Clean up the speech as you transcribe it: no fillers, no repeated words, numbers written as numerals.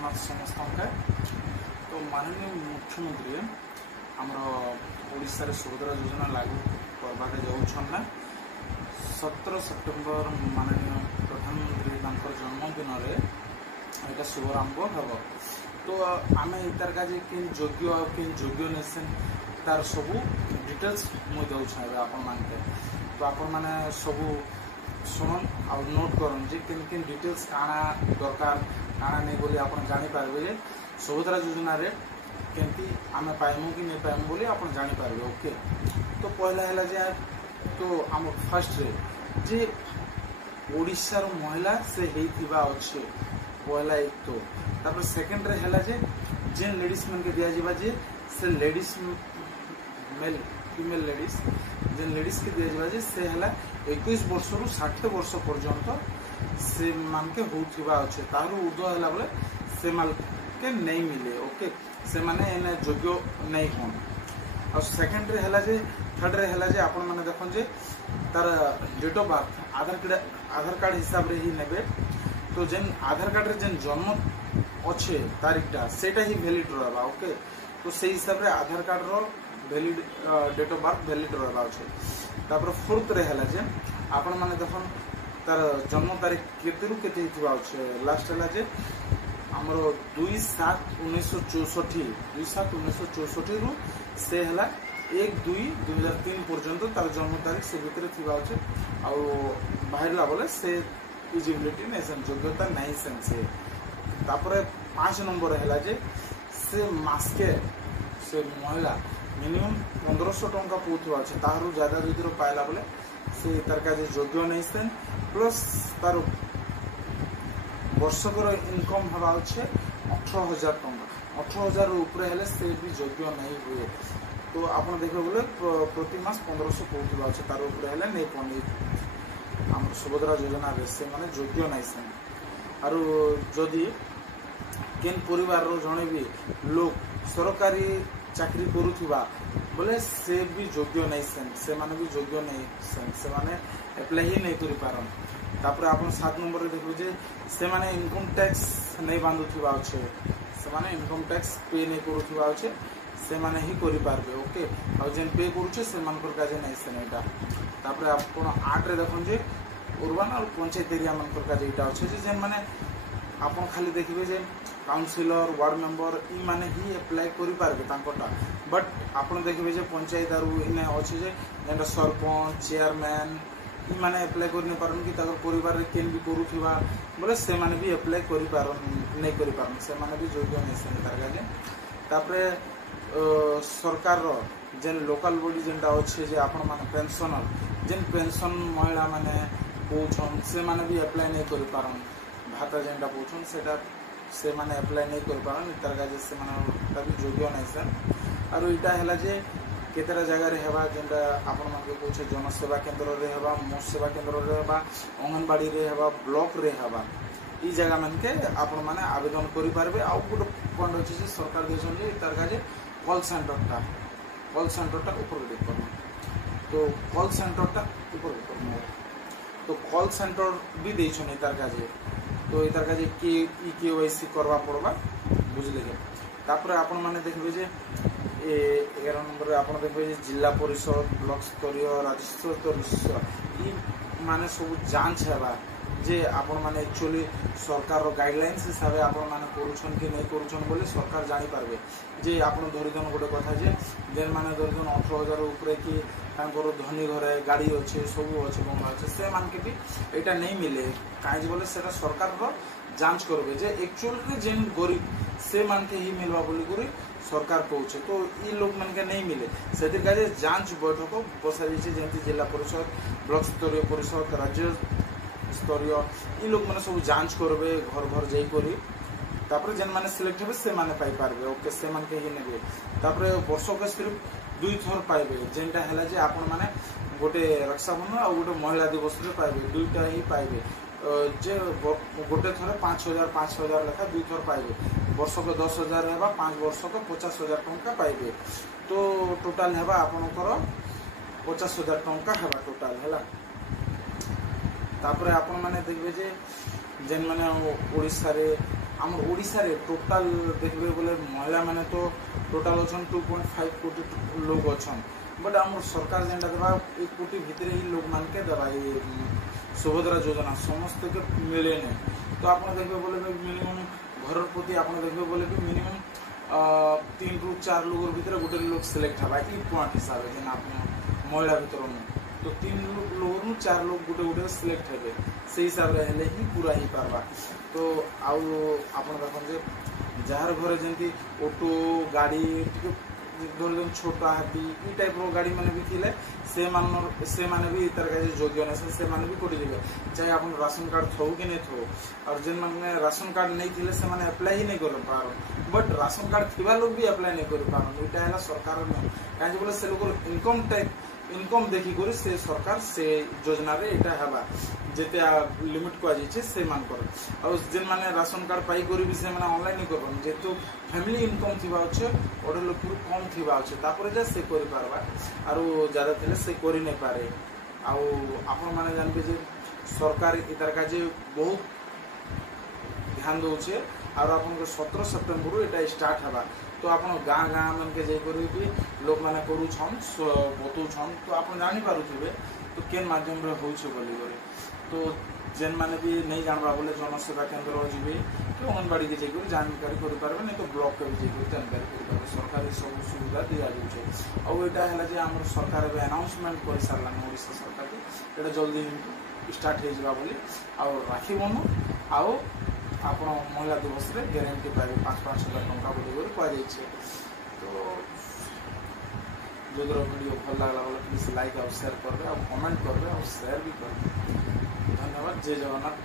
जगन्नाथ समस्त तो माननीय मुख्यमंत्री आमर ओडिशा रे सुभद्रा योजना लागू करवाके जाऊछन ना 17 सेप्टेम्बर माननीय प्रधानमंत्री जन्मदिन रे एटा शुभारंभ हम। तो आम इतार का कि योग्य नेसन तार सबू डिटेल्स मुझे दूसरे आपण मानते तो आपण मैंने सबू शुणन आ नोट करन जे किन डिटेल्स काना दरकार काना नहीं बोली आप जानीपारे जे सुभद्रा योजना रे केमती आम पाइमु कि नहीं पाइमु बोली आप जानीपारे। ओके तो पहला है जे तो आम फर्स्ट रे जे ओडिशार महिला से हेइथिबा अच्छे पहला एक तो तापर सेकंड रे हैला जे जेन लेडीज मन के दिया जीवा जे से लेडीज मेल फीमेल लेडीज जेन लेडीज के दिया जीवा जे से हैला 21 वर्ष रु 60 वर्ष पर्यंत से मान के होथिबा अच्छे तार उर्ध्व हैला बोले से माल के नहीं मिले। ओके से माने एने योग्य नहीं होन। और सेकंड रे हैला जे थर्ड रे हैला जे आपण माने देखन जे तार date of birth Aadhaar card हिसाब रे ही नेबे तो जेन आधार कार्ड रे जेन जन्म अच्छे तारीखटा सेटा ही वैलिड रहबा। ओके तो से हिसाब रे आधार कार्ड रो valid date of birth valid रहबा अच्छे। तापर फोर्थ रे हैला जे आपण माने देखन तार जन्म तारीख केतेरु केते हितबा अच्छे लास्ट हैला जे हमर 2/7/1964 रु से हैला 1/2/2003 पर्यंत तार जन्म तारीख से भितर थिबा अच्छे आ बाहरला बोले से इजिबिलिटी नेसन योग्यता नहीं सेन से। तापर 5 नंबर हैला जे से मासके से महिला मिनिमम 1500 टंका पहुँचवा अच्छे तारू ज्यादा यदि पाइला बोले से तार का योग्य नहीं सेन प्लस तार वर्षकर इनकम हवा अच्छे 18,000 टंका 18,000 ऊपर हेले से भी योग्य नहीं हुए। तो आप देखो बोले प्रति मास 1500 पहुँचवा अच्छे तार ऊपर हेले नहीं पहुँच आम सुभद्रा योजना से माने योग्य नहीं सेन। आर जदि केन परिवार जड़े भी लोग सरकारी चाकरी करुवा बोले से भी योग्य नहीं सेन से माने भी योग्य नहीं सेन से माने अप्लाई ही नहीं करि पारन। तापर आपण 7 नंबर रे देखो जे से माने इनकम टैक्स नहीं बांधुथिबा अच्छे से माने इनकम टैक्स पे नहीं करुथिबा अच्छे से माने ही करि पारबे। ओके आ जेन पे करूचे से मानकर काजे नहीं सेन एटा। तापर आपण 8 रे देखन जे अर्बन और पंचायत एरिया मानकर काजे एटा अच्छे जे जेन माने आपण खाली देखिबे जे काउंसिलर वार्ड मेंबर इ माने ही अप्लाई करि पारबे तांकोटा बट आपण देखिबे जे पंचायत आरु इने अछि जे जेंटा सरपंच चेयरमैन इ माने अप्लाई करने पारन कि ताकर परिवार रे केन भी करूथिबा बोले से माने भी अप्लाई करि पारन नहीं करि पारन से माने भी योग्य नहीं से तार गाजे। तापरे सरकार रो जेन लोकल बॉडी जेंटा अछि जे आपण माने पेंशनर जेन पेंशन महिला माने पोछन से माने भी अप्लाई नहीं करि पारन भाता जेंटा पोछन सेटा से माने अप्लाई नहीं कर पारन तार गाजे से माने भी योग्य नहीं सर। आरो इटा हैला जे केतेरा जगह रे हेबा जेंटा आपण माने कोछे जनसेवा केंद्र रे हेबा मोस सेवा केंद्र रे हेबा अंगनबाड़ी रे हेबा ब्लॉक रे हेबा ई जगह मन के आपण माने आवेदन करि पारबे। आ गुड पॉइंट अछि जे सरकार देछन जे तार गाजे कॉल सेंटर टा ऊपर देख करन तो कॉल सेंटर टा ऊपर देख करन तो कॉल सेंटर भी देछन तार गाजे तो इतार का KYC करवा पड़वा बुझले के। तापर आपण माने देखबे जे 11 नंबर रे आपण देखबे जे जिला परिषद ब्लॉक स्तरीय राज्य स्तरीय ई माने सब जांच हेबा जे आपण माने एक्चुअली सरकार रो गाइडलाइंस हिसाब से आपण माने करूछन कि नहीं करूछन बोले सरकार जानि पारबे जे आपण धरिदन गोटे कथा जे जेन माने धरिदन 18,000 ऊपर कि तांकर धनी घरे गाड़ी अच्छे सब अच्छे बंगला अच्छे से मान के भी एटा नहीं मिले काज बोले सेटा सरकार रो जांच करबे जे एक्चुअल रे जेन गरीब से मान के ही मिलवा बोली करी सरकार पहुंचे तो ई लोग मन के नहीं मिले से काजे जांच बैठक बसा जाइए जेंति जिला परिषद ब्लॉक स्तरीय परिषद राज्य स्तरीय ई लोग माने सब जांच करबे घर घर जाई करी तापर जेन माने सिलेक्ट हेबे से माने पाई पारबे। ओके से मान के ही नेबे तापर वर्ष के सिर्फ 2 थर पाइबे जेंटा हैला जे आपण माने गोटे रक्षाबंधन आ गोटे महिला दिवस रे पाइबे दुईटा ही पाइबे जे गोटे थरे 5,000 लेखा 2 थर पाइबे वर्ष के 10,000 हेबा 5 वर्ष के 50,000 टंका पाइबे तो टोटल हेबा आपनकर 50,000 टंका हेबा टोटल हैला। तापर आपण माने देखबे जे जेन माने ओडिसा रे आम ओडिशा रे टोटाल देखबे बोले महिला माने तो टोटाल अछन 2.5 कोटी लोग अछन बट आम सरकार जेनटा देबा 1 कोटी भितर ही लोग मान के देबा ये सुभद्रा योजना समस्त के मिले नहीं। तो आप देखबे बोले मिनिमम घर प्रति आप देखबे बोले कि मिनिमम 3 ରୁ 4 लोग भीतर गोटे लोग सिलेक्ट हवा ई पॉइंट हिसाब से आप महिला भीतर तो 3 लोग 4 लोग गोटे गोटे सिलेक्ट हे से हिसाब से हेले ही पूरा ही पारबा। तो आप देखो जार घर जमी ऑटो गाड़ी धर छोटा हाथी ई टाइप रो गाड़ी माने भी थिले से माने भी इतर का योग्य न से माने भी कोटी देबे चाहे आपन राशन कार्ड थौ कि नहीं थौ और जेन माने राशन कार्ड नहीं थिले से माने अप्लाई ही नहीं कर पारो बट राशन कार्ड थिबा लोग भी अप्लाई नहीं कर पारो इटा हैला सरकार में काहे बोले से लोग इनकम देखी करी से सरकार से योजना रे एटा हबा जेते लिमिट को आजी छे से मान कर और जेन माने राशन कार्ड पाई करी भी से माने ऑनलाइन नहीं करबन जेतो फैमिली इनकम थिबा अछि ओडे लोग कम थिबा अछि तापर जे से करि पारबा आरो ज्यादा थिले से करि नै पारे आ आपण माने जानबे जे सरकार इतर का जे बहुत ध्यान दोछे और आपन 17 सितंबर एटा स्टार्ट हबा तो आप गाँ गाँ मन के जाकर भी लोग मैंने करूँ बतौ तो आप जानी पारे तो केन माध्यम बोली तो जेन मैंने भी नहीं जानवा बोले जनसेवा केन्द्र जी कि अंगनवाड़ी के जाकर जानकारी करें नहीं तो ब्लॉक के भी जाकर जानकारी करें सरकार सब सुविधा दि जाऊे आउटा है आम सरकार अनाउंसमेंट कर सारा ओडिशा सरकार ये जल्दी स्टार्ट हो राखी बन आउ आप महिला दिवस रे गारंटी पाइबे 5,000 टंका बोली कहुई। तो जो वीडियो भल लगा बोले प्लीज लाइक और शेयर करेंगे और कमेंट करेंगे और शेयर भी करेंगे। धन्यवाद। जय जगन्नाथ।